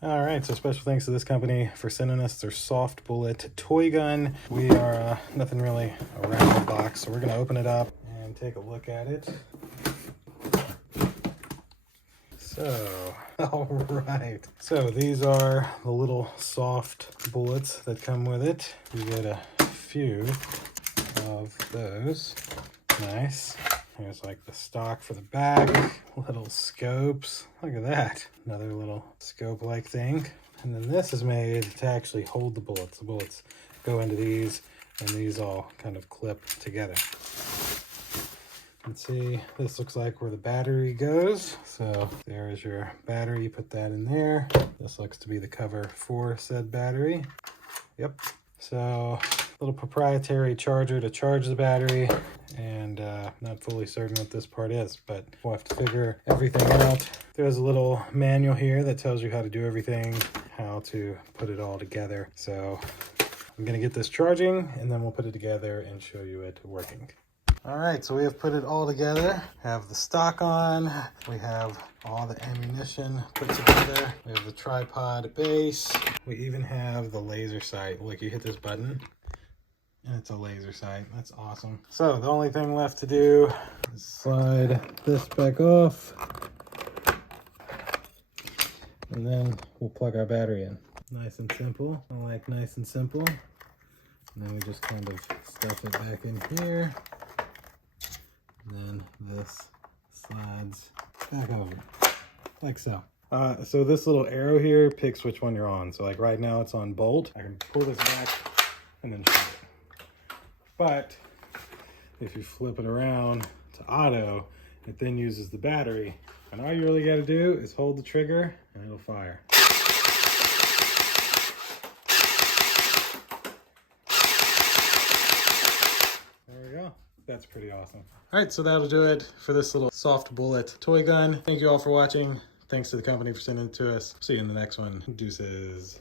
All right, so special thanks to this company for sending us their soft bullet toy gun. We are nothing really around the box, so we're gonna open it up and take a look at it. So, all right. So these are the little soft bullets that come with it. You get a few of those. Nice. There's like the stock for the back, little scopes. Look at that. Another little scope-like thing. And then this is made to actually hold the bullets. The bullets go into these, and these all kind of clip together. Let's see, this looks like where the battery goes. So there is your battery, you put that in there. This looks to be the cover for said battery. Yep. So little proprietary charger to charge the battery, and not fully certain what this part is, but we'll have to figure everything out. There's a little manual here that tells you how to do everything, how to put it all together. So I'm gonna get this charging and then we'll put it together and show you it working. All right, so we have put it all together. Have the stock on. We have all the ammunition put together. We have the tripod base. We even have the laser sight. Like, you hit this button and it's a laser sight. That's awesome. So the only thing left to do is slide this back off, and then we'll plug our battery in. Nice and simple. I like nice and simple. And then we just kind of stuff it back in here. And then this slides back over, like so. So this little arrow here picks which one you're on. So like right now it's on bolt. I can pull this back and then shoot it. But if you flip it around to auto, it then uses the battery. And all you really got to do is hold the trigger and it'll fire. There we go. That's pretty awesome. All right, so that'll do it for this little soft bullet toy gun. Thank you all for watching. Thanks to the company for sending it to us. See you in the next one. Deuces.